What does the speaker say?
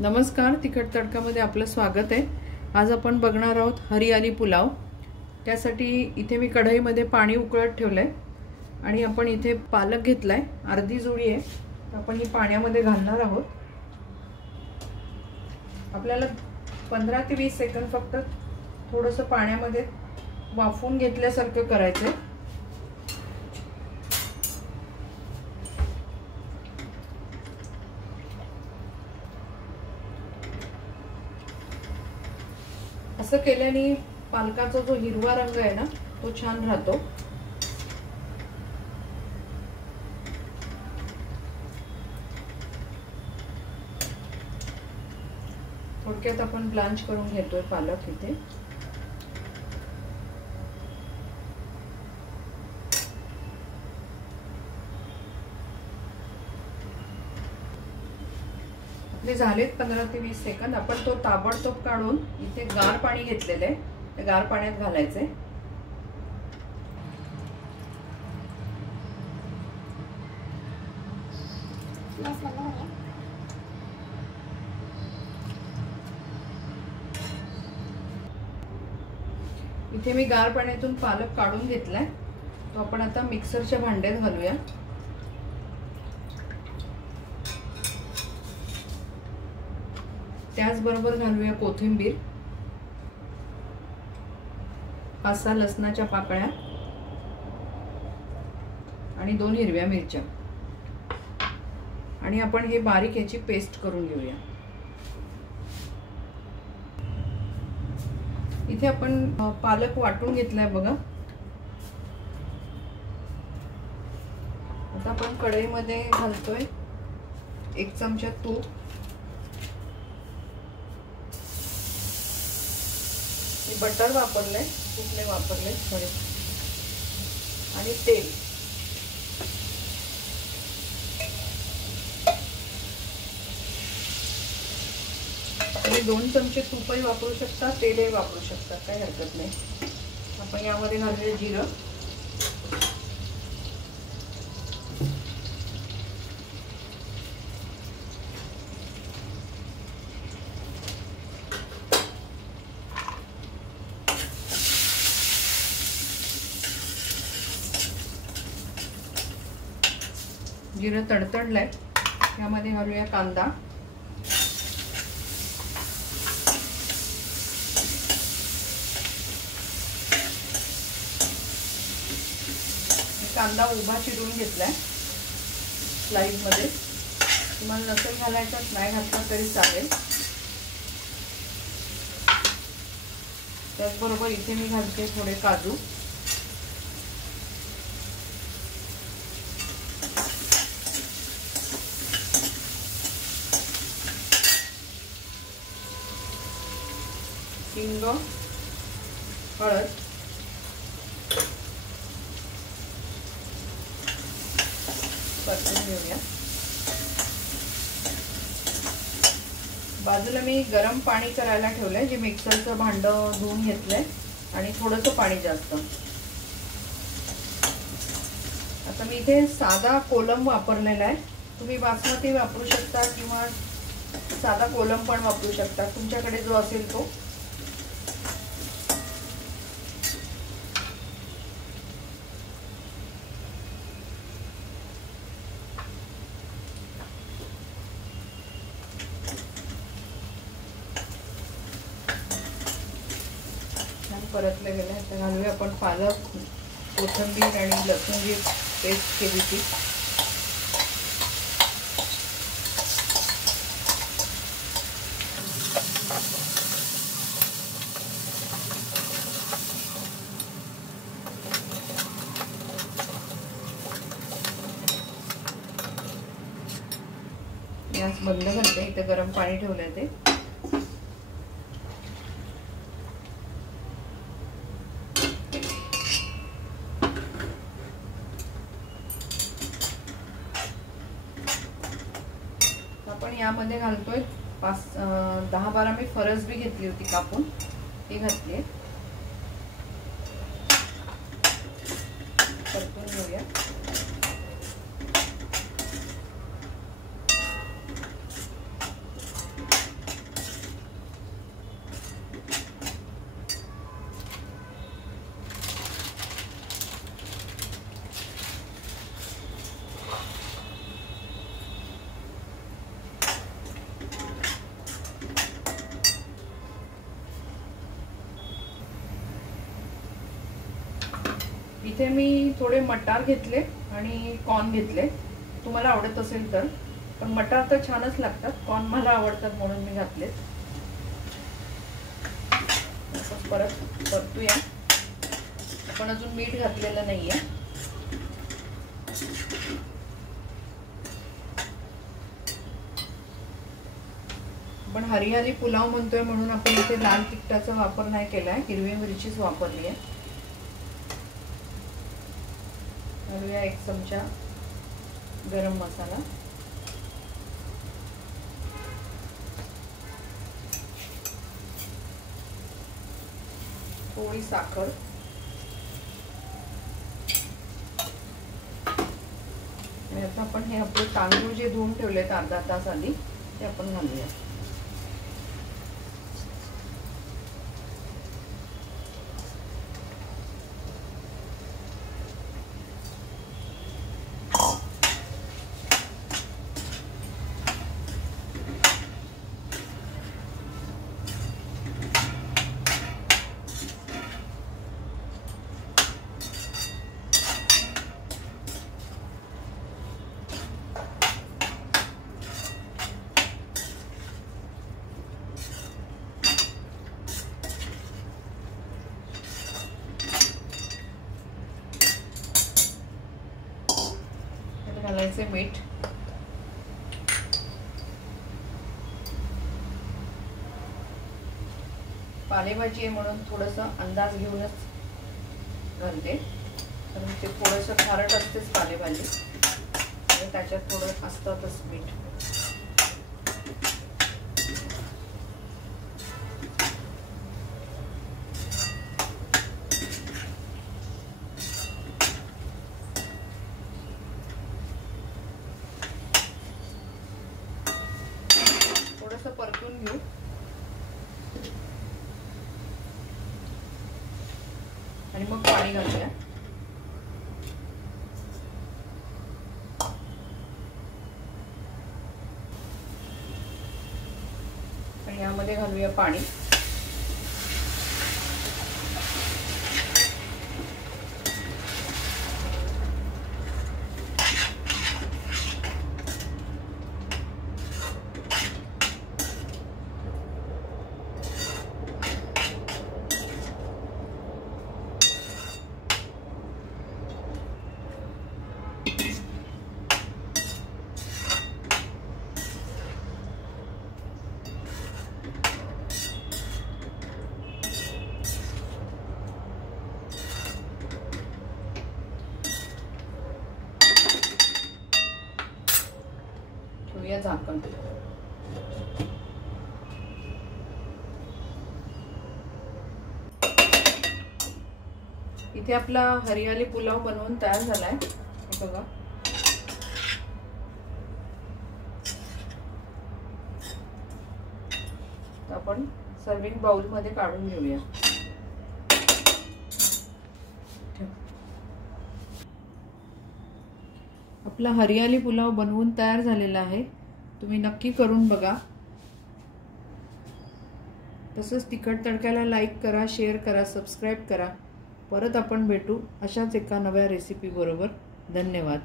नमस्कार, तिखट तडकामध्ये आपलं स्वागत आहे। आज आपण बघणार आहोत हरियाली पुलाव। त्यासाठी इथे मी कढईमध्ये पाणी उकळत ठेवलंय आणि आपण इथे पालक घेतलाय, अर्धी जुडी आहे। आपण ही पाण्यामध्ये घालणार आहोत। आपल्याला 15 ते 20 सेकंद फक्त थोडंसं पाण्यामध्ये वाफवून घेतल्यासारखं करायचंय। असं केल्याने पालकाचा जो हिरवा रंग आहे ना तो छान राहतो। थोडक्यात आपण ब्लांच करून घेतोय पालक इथे। आपले झालेत 15 ते 20 सेकंद। आपण तो ताबडतोब काढून इथे गार पाणी घेतलेले आहे, ते गार पाण्यात घालायचे। इथे मी गार पाण्यातून पालक काढून घेतलाय, तो आपण आता मिक्सरच्या भांड्यात घालूया। त्याचबरोबर घालूया कोथिंबीर, 5-6 लसणाच्या पाकळ्या आणि 2 हिरव्या मिरच्या, आणि आपण हे बारीक याची पेस्ट करून घेऊया। इथे आपण पालक वाटून घेतलाय बघा। आता आपण कढईमध्ये घालतोय 1 चमचा तूप, बटर वापरले, तूप नाही वापरले थोडे, आणि तेल। तुम्ही 2 चमचे तूपही वापरू शकता, तेलही वापरू शकता, काही हरकत नाही। आपण यामध्ये घालूया जिरं, जिरं तडतडलंय, यामध्ये घालूया कांदा, कांदा उभा चिरून घेतलाय स्लाइस मध्ये। तुम्हाला नसेल घालायचा, नाही घातला तरी चालेल। त्याचबरोबर इथे मी घालते थोडे काजू, हिंग, हळद, परतून घेऊया। बाजूला मी गरम पाणी करायला ठेवलंय, जे मिक्सरचं भांडं धुवून घेतलंय आणि थोडंसं पाणी जास्त। आता मी इथे साधा कोलम वापरलेला आहे। तुम्ही बासमती वापरू शकता किंवा साधा कोलम पण वापरू शकता, तुमच्याकडे जो असेल तो। परतले गेले। आता घालूया आपण पालक, कोथिंबीर आणि लसूण जी पेस्ट केली ती। गॅस बंद करते, इथे गरम पाणी ठेवलंय ते। आपण यामध्ये घालतोय 10-12 मी फरस बी घेतली होती कापून, ती घातली। परतून घेऊया। इथे मी थोडे मटार घेतले आणि कॉर्न घेतले, तुम्हाला आवडत असेल तर, पण मटार तर छानच लागतात, कॉर्न मला आवडतात म्हणून मी घातले. परत परतूया. आपण अजून मीठ घातलेलं नाहीये. पण हरियाली पुलाव म्हणतोय म्हणून आपण इथे लाल तिखटाचा वापर नाही केलाय, हिरवी मिरचीच वापरली आहे. घालूया 1 चमचा गरम मसाला, थोडी साखर आणि आता आपण हे आपले तांदूळ जे धुवून ठेवलेत अर्धा तास आधी ते आपण घालूया. घालायचे मीठ, पालेभाजी आहे म्हणून थोडंसं अंदाज घेऊनच घालते, कारण ते थोडंसं खारट असतेच पालेभाजी आणि त्याच्यात थोडं असतातच मीठ. परतून घेऊ. आणि मग पाणी घालूया. आणि यामध्ये घालूया पाणी. झाकण. इथे आपला हरियाली पुलाव बनवून तयार झालाय, बघा. आपण सर्विंग बाउल मध्ये काढून घेऊया. आपला हरियाली पुलाव बनवून तयार झालेला आहे, तुम्ही नक्की करून बघा. तसंच तिखट तडक्याला लाईक करा, शेअर करा, सबस्क्राईब करा. परत आपण भेटू अशाच एका नव्या रेसिपी बरोबर. धन्यवाद.